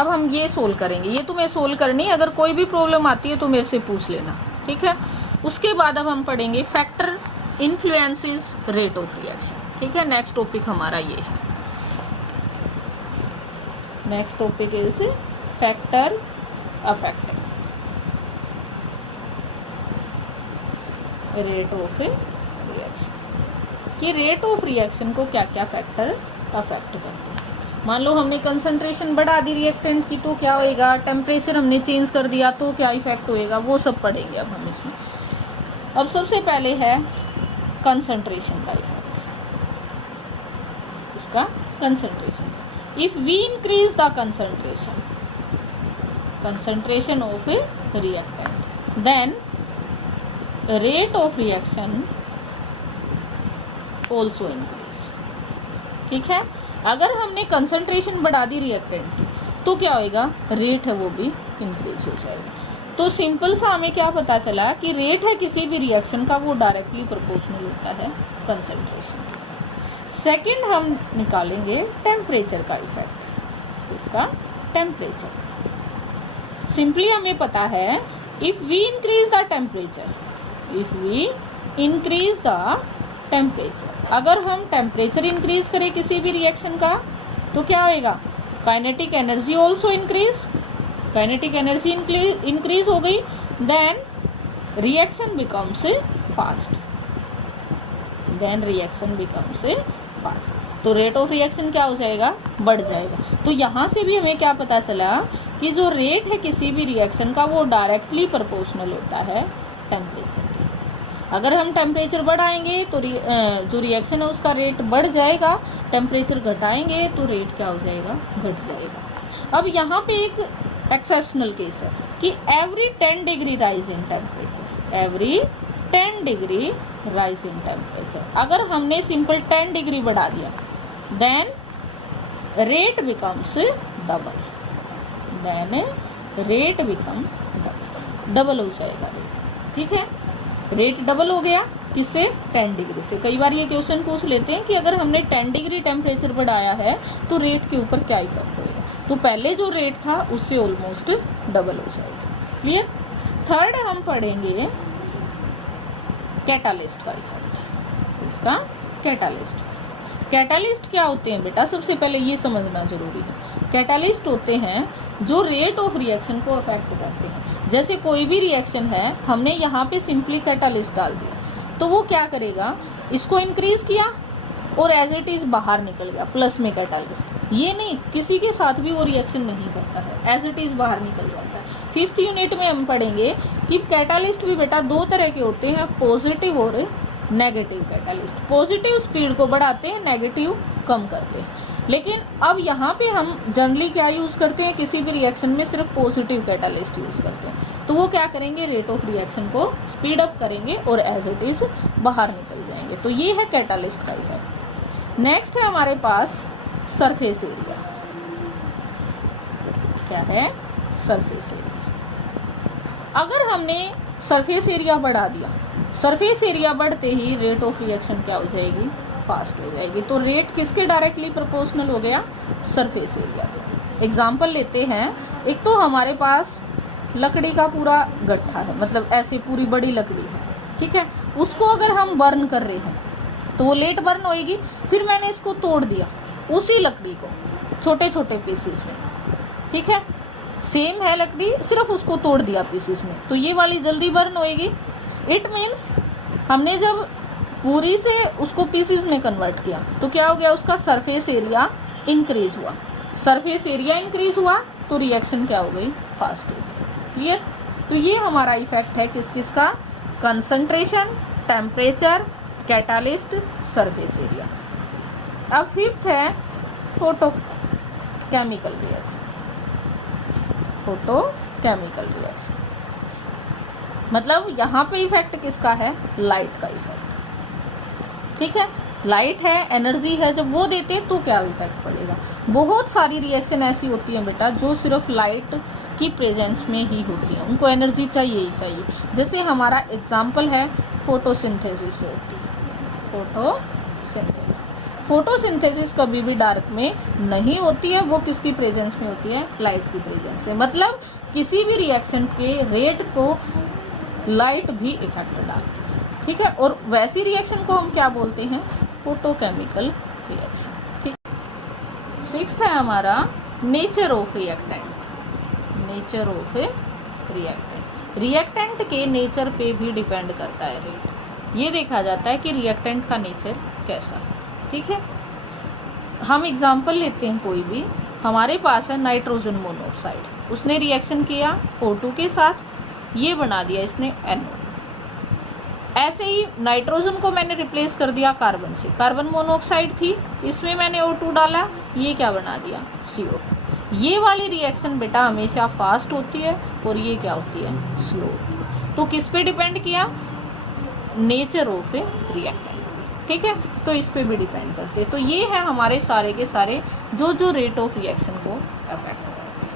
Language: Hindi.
अब हम ये सोल्व करेंगे, ये तुम्हें सोल्व करनी, अगर कोई भी प्रॉब्लम आती है तो मेरे से पूछ लेना, ठीक है। उसके बाद अब हम पढ़ेंगे factor influences rate of reaction, ठीक है। नेक्स्ट टॉपिक हमारा ये है, next topic is factor affecting rate of reaction, कि रेट ऑफ रिएक्शन को क्या क्या फैक्टर अफेक्ट करते हैं। मान लो हमने कंसंट्रेशन बढ़ा दी रिएक्टेंट की तो क्या होएगा, टेम्परेचर हमने चेंज कर दिया तो क्या इफेक्ट होएगा, वो सब पढ़ेंगे अब हम इसमें। अब सबसे पहले है कंसंट्रेशन का इफेक्ट, इसका concentration. If we increase the concentration of a reactant, then rate of reaction also increase, ठीक है। अगर हमने कंसंट्रेशन बढ़ा दी रिएक्टेंट की तो क्या होएगा, रेट है वो भी इंक्रीज हो जाएगा। तो सिंपल सा हमें क्या पता चला कि रेट है किसी भी रिएक्शन का वो डायरेक्टली प्रोपोर्शनल होता है कंसंट्रेशन। सेकंड हम निकालेंगे टेम्परेचर का इफेक्ट, इसका टेम्परेचर। सिंपली हमें पता है if we increase the temperature, अगर हम टेम्परेचर इंक्रीज करें किसी भी रिएक्शन का तो क्या होएगा, kinetic energy also increase, kinetic energy increase हो गई, देन रिएक्शन बिकम्स फास्ट, तो रेट ऑफ रिएक्शन क्या हो जाएगा, बढ़ जाएगा। तो यहाँ से भी हमें क्या पता चला कि जो रेट है किसी भी रिएक्शन का वो डायरेक्टली प्रोपोर्शनल होता है टेम्परेचर के। अगर हम टेम्परेचर बढ़ाएंगे तो जो रिएक्शन है उसका रेट बढ़ जाएगा, टेम्परेचर घटाएंगे तो रेट क्या हो जाएगा, घट जाएगा। अब यहाँ पे एक एक्सेप्शनल केस है कि every 10 degree rise in temperature, अगर हमने सिंपल 10 डिग्री बढ़ा दिया देन रेट बिकम्स डबल हो जाएगा रेट, ठीक है। रेट डबल हो गया किससे, 10 डिग्री से। कई बार ये क्वेश्चन पूछ लेते हैं कि अगर हमने 10 डिग्री टेम्परेचर बढ़ाया है तो रेट के ऊपर क्या इफेक्ट होगा, तो पहले जो रेट था उससे ऑलमोस्ट डबल हो जाएगा, क्लियर। थर्ड हम पढ़ेंगे कैटालिस्ट का इफेक्ट, इसका कैटालिस्ट क्या होते हैं बेटा, सबसे पहले ये समझना जरूरी है। कैटालिस्ट होते हैं जो रेट ऑफ रिएक्शन को अफेक्ट करते हैं। जैसे कोई भी रिएक्शन है, हमने यहाँ पे सिंपली कैटालिस्ट डाल दिया तो वो क्या करेगा, इसको इंक्रीज किया और एज इट इज बाहर निकल गया प्लस में कैटालिस्ट। ये नहीं, किसी के साथ भी वो रिएक्शन नहीं करता है, एज इट इज बाहर निकल जाता है। 5th यूनिट में हम पढ़ेंगे कि कैटालिस्ट भी बेटा दो तरह के होते हैं, पॉजिटिव और नेगेटिव कैटालिस्ट। पॉजिटिव स्पीड को बढ़ाते हैं, नेगेटिव कम करते हैं। लेकिन अब यहाँ पे हम जनरली क्या यूज़ करते हैं, किसी भी रिएक्शन में सिर्फ पॉजिटिव कैटालिस्ट यूज़ करते हैं। तो वो क्या करेंगे, रेट ऑफ रिएक्शन को स्पीड अप करेंगे और एज इट इज बाहर निकल जाएंगे। तो ये है कैटालिस्ट का इफेक्ट। नेक्स्ट है हमारे पास सरफेस एरिया। क्या है, सरफेस एरिया। अगर हमने सरफेस एरिया बढ़ा दिया, सरफेस एरिया बढ़ते ही रेट ऑफ रिएक्शन क्या हो जाएगी, फास्ट हो जाएगी। तो रेट किसके डायरेक्टली प्रोपोर्शनल हो गया, सरफेस एरिया के। एग्जाम्पल लेते हैं, एक तो हमारे पास लकड़ी का पूरा गट्ठा है, मतलब ऐसे पूरी बड़ी लकड़ी है, ठीक है। उसको अगर हम बर्न कर रहे हैं तो वो लेट बर्न होएगी। फिर मैंने इसको तोड़ दिया, उसी लकड़ी को छोटे छोटे पीसेस में, ठीक है। सेम है लकड़ी, सिर्फ उसको तोड़ दिया पीसेस में, तो ये वाली जल्दी बर्न होएगी। इट मीन्स हमने जब पूरी से उसको पीसेस में कन्वर्ट किया तो क्या हो गया, उसका सरफेस एरिया इंक्रीज हुआ। सरफेस एरिया इंक्रीज हुआ तो रिएक्शन क्या हो गई, फास्ट हो गई। क्लियर। तो ये हमारा इफेक्ट है किस किस का, concentration, temperature, catalyst, surface area. अब 5th है फोटोकेमिकल रिएक्शन। फोटोकेमिकल रिएक्शन मतलब यहाँ पे इफेक्ट किसका है, लाइट का इफेक्ट, ठीक है। लाइट है, एनर्जी है, जब वो देते तो क्या इफेक्ट पड़ेगा। बहुत सारी रिएक्शन ऐसी होती है बेटा जो सिर्फ लाइट की प्रेजेंस में ही होती है, उनको एनर्जी चाहिए ही चाहिए। जैसे हमारा एग्जाम्पल है फोटोसिंथेसिस होती है, फोटोसिंथेसिस। फोटोसिंथेसिस कभी भी डार्क में नहीं होती है, वो किसकी प्रेजेंस में होती है, लाइट की प्रेजेंस में। मतलब किसी भी रिएक्शन के रेट को लाइट भी इफेक्ट डालती है, ठीक है। और वैसी रिएक्शन को हम क्या बोलते हैं, फोटोकेमिकल रिएक्शन, ठीक। सिक्स्थ है हमारा nature of reactant. Nature of A reactant, reactant के नेचर पे भी डिपेंड करता है रेट। ये देखा जाता है कि रिएक्टेंट का नेचर कैसा है, ठीक है। हम एग्जांपल लेते हैं कोई भी, हमारे पास है नाइट्रोजन मोनोऑक्साइड, उसने रिएक्शन किया O2 के साथ, ये बना दिया इसने NO। ऐसे ही नाइट्रोजन को मैंने रिप्लेस कर दिया कार्बन से, कार्बन मोनोऑक्साइड थी, इसमें मैंने O2 डाला, ये क्या बना दिया, CO2। ये वाली रिएक्शन बेटा हमेशा फास्ट होती है और ये क्या होती है, स्लो। तो किस पे डिपेंड किया, नेचर ऑफ ए रिएक्टेंट, ठीक है। तो इस पे भी डिपेंड करते हैं। तो ये है हमारे सारे के सारे जो रेट ऑफ रिएक्शन को अफेक्ट